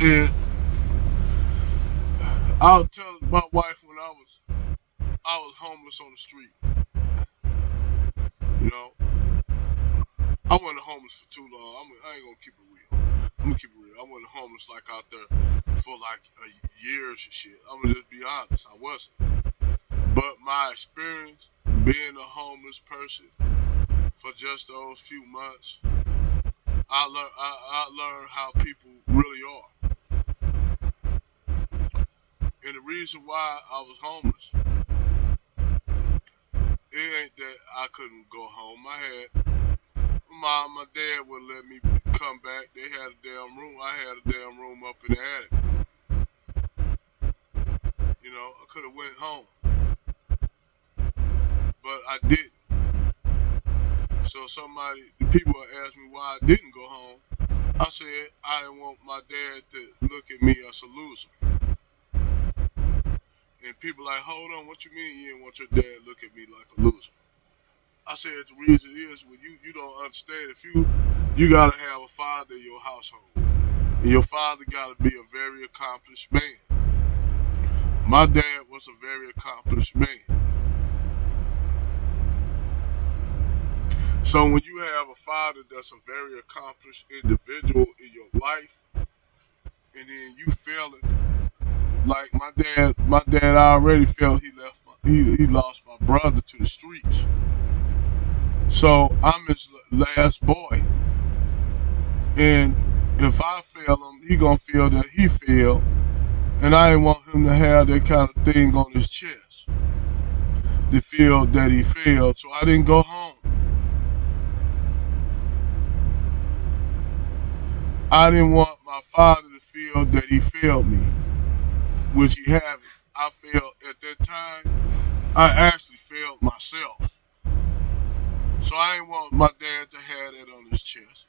And I'll tell my wife when I was homeless on the street. You know, I wasn't homeless for too long. I ain't gonna keep it real. I'm gonna keep it real. I wasn't homeless like out there for like years and shit. I'm gonna just be honest. I wasn't. But my experience being a homeless person for just those few months, I learned how people really are. And the reason why I was homeless, it ain't that I couldn't go home. I had my dad wouldn't let me come back. They had a damn room. I had a damn room up in the attic. You know, I could have went home, but I didn't. So the people asked me why I didn't go home. I said I didn't want my dad to look at me as a loser. And people like, hold on, what you mean you didn't want your dad to look at me like a loser? I said the reason is when you don't understand if you gotta have a father in your household. And your father gotta be a very accomplished man. My dad was a very accomplished man. So when you have a father that's a very accomplished individual in your life, and then you feel it, like my dad already felt he lost my brother to the streets. So I'm his last boy, and if I fail him, he gonna feel that he failed, and I didn't want him to have that kind of thing on his chest to feel that he failed. So I didn't go home. I didn't want my father to feel that he failed me, which he haven't. I failed at that time. I actually failed myself. So I didn't want my dad to have that on his chest.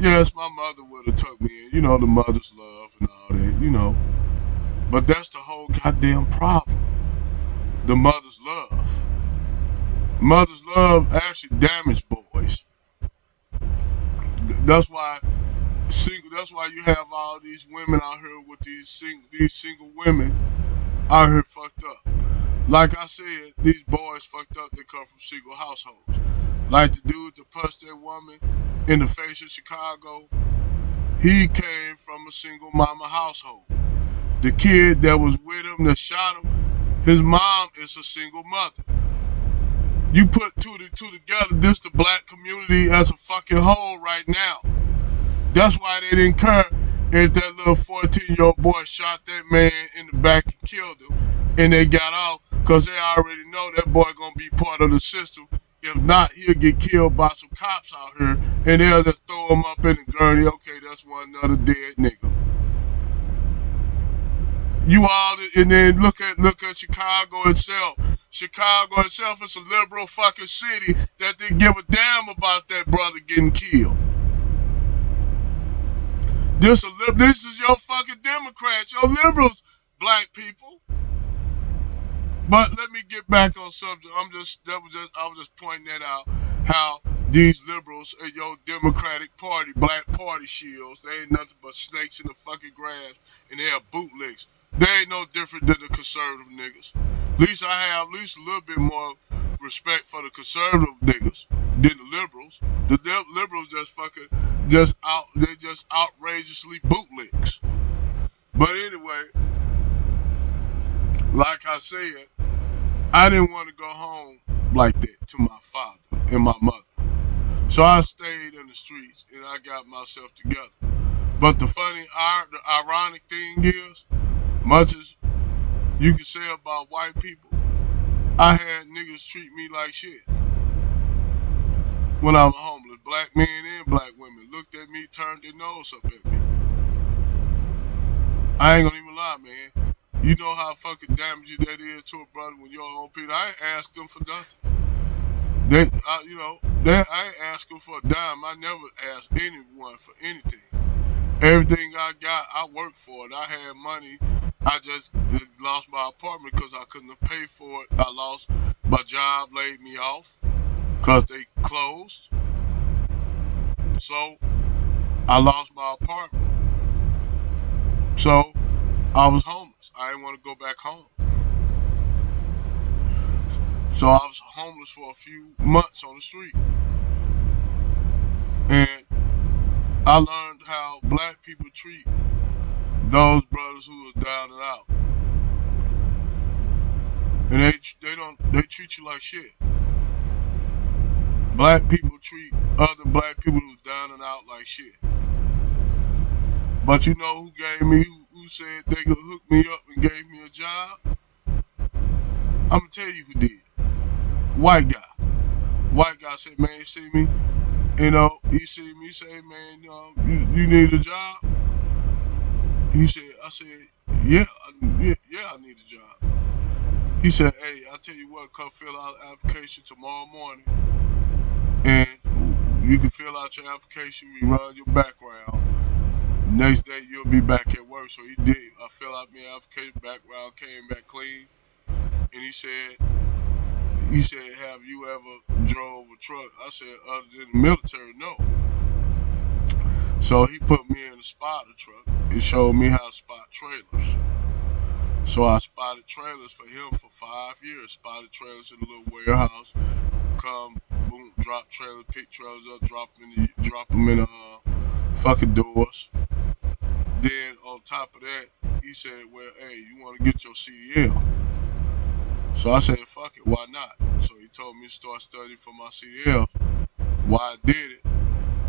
Yes, my mother would have took me in, the mother's love and all that. But that's the whole goddamn problem. The mother's love. Mother's love actually damaged boys. That's why That's why you have all these women out here with these single women out here fucked up. Like I said, these boys fucked up. They come from single households. Like the dude that punched that woman in the face in Chicago, he came from a single mama household. The kid that was with him that shot him, his mom is a single mother. You put two to two together, this the black community as a fucking whole right now. That's why they didn't care if that little 14-year-old boy shot that man in the back and killed him, and they got off because they already know that boy gonna be part of the system. If not, he'll get killed by some cops out here, and they'll just throw him up in the gurney. Okay, that's one another dead nigga. And then look at Chicago itself. Chicago itself is a liberal fucking city that didn't give a damn about that brother getting killed. This is your fucking Democrats, your liberals, black people. But let me get back on subject. I was just pointing that out. How these liberals are your Democratic Party, black party shields. They ain't nothing but snakes in the fucking grass, and they have bootlicks. They ain't no different than the conservative niggas. At least I have at least a little bit more respect for the conservative niggas than the liberals. The liberals they just outrageously bootlicks. But anyway, like I said, I didn't want to go home like that to my father and my mother. So I stayed in the streets and I got myself together. But the ironic thing is, much as you can say about white people, I had niggas treat me like shit. When I was homeless, black men and black women looked at me, turned their nose up at me. I ain't gonna even lie, man. You know how fucking damaging that is to a brother when you're on people. I ain't asked them for nothing. I ain't asked them for a dime. I never asked anyone for anything. Everything I got, I worked for it. I had money. I just lost my apartment because I couldn't pay for it. I lost my job, laid me off because they closed. So I lost my apartment. So I was homeless. I didn't want to go back home. So I was homeless for a few months on the street. And I learned how black people treat those brothers who was down and out. And they treat you like shit. Black people treat other black people who's down and out like shit. But you know who gave me, who said they could hook me up and gave me a job? I'm gonna tell you who did. White guy. White guy said, man, see me, he see me, say, man, you need a job? I said, yeah, I need a job. He said, hey, I tell you what, come fill out the application tomorrow morning, and you can fill out your application, we run your background. Next day, you'll be back at work. So he did. I filled out my application, background came back clean, and he said, have you ever drove a truck? I said, other than the military, no. So he put me in a spotter truck. He showed me how to spot trailers. So I spotted trailers for him for 5 years. Spotted trailers in a little warehouse. Come, boom, drop trailers, pick trailers up, drop them in the fucking doors. Then on top of that, he said, well, hey, you want to get your CDL? So I said, fuck it, why not? So he told me to start studying for my CDL. Why I did it,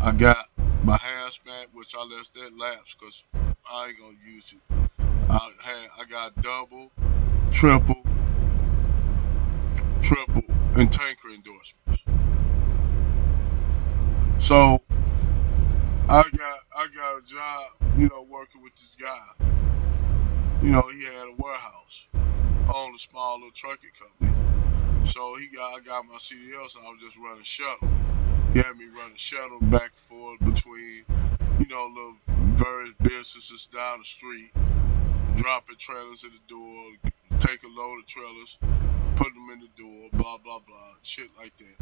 I got my hazmat, which I let that lapse because I ain't gonna use it. I got double, triple, and tanker endorsements. So I got a job, working with this guy. He had a warehouse, owned a small little trucking company. So I got my CDL, so I was just running shuttle. He had me running shuttle back and forth between, little various businesses down the street, dropping trailers at the door, take a load of trailers, put them in the door, blah, blah, blah, shit like that.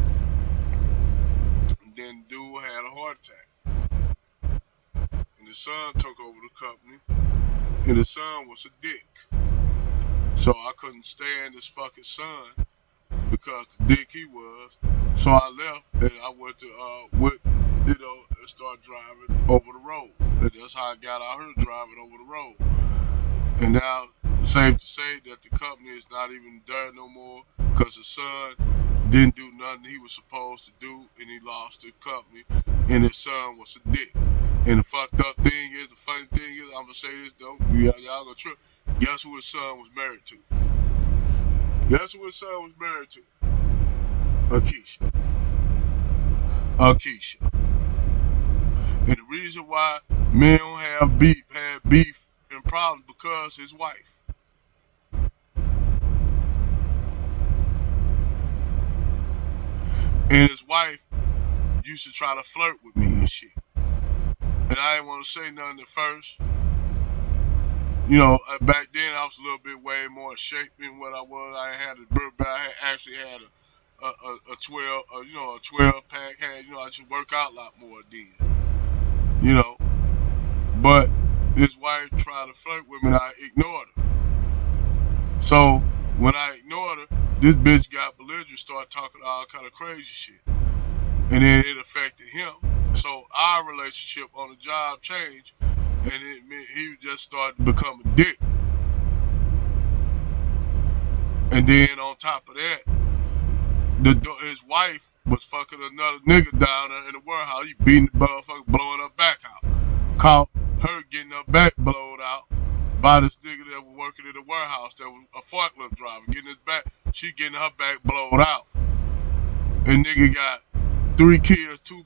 And then dude had a heart attack. And the son took over the company, and the son was a dick. So I couldn't stand this fucking son because the dick he was. So I left and I went to and started driving over the road. And that's how I got out here driving over the road. And now it's safe to say that the company is not even there no more because the son didn't do nothing he was supposed to do and he lost the company and his son was a dick. And the fucked up thing is, the funny thing is, I'm gonna say this though, y'all gonna trip. Guess who his son was married to? Guess who his son was married to? Akeisha. And the reason why men don't have beef and problems because his wife. And his wife used to try to flirt with me and shit. And I didn't want to say nothing at first. Back then I was a little bit way more in shape than what I was. I actually had a 12, a 12 pack. I just work out a lot more then. But his wife tried to flirt with me and I ignored her. So when I ignored her, this bitch got belligerent, started talking all kind of crazy shit. And then it affected him. So our relationship on the job changed. And it meant he just started to become a dick. And then on top of that, his wife was fucking another nigga down there in the warehouse. He beating the motherfucker, blowing her back out. Caught her getting her back blowed out by this nigga that was working in the warehouse that was a forklift driver. Getting his back, she getting her back blowed out. And nigga got 3 kids, two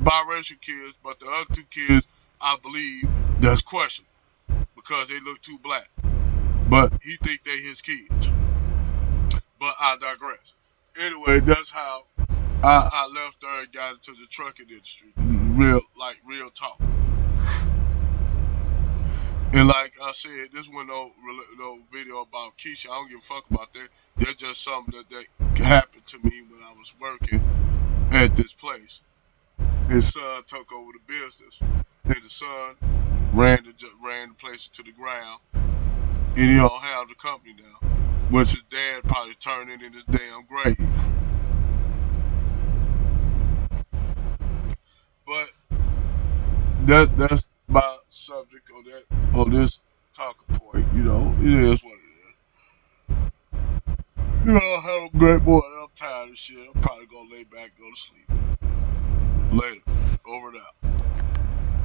biracial kids, but the other 2 kids, I believe, that's questionable because they look too black. But he think they his kids. But I digress. Anyway, that's how I left there and got into the trucking industry. Real talk. And like I said, this was no video about Keisha. I don't give a fuck about that. That's just something that happened to me when I was working at this place. His son took over the business. And the son ran the place to the ground, and he don't have the company now. Which his dad probably turned it in his damn grave. But that's my subject on this talking point. It is what it is. Have a great morning. I'm tired of shit. I'm probably gonna lay back and go to sleep. Later. Over and out.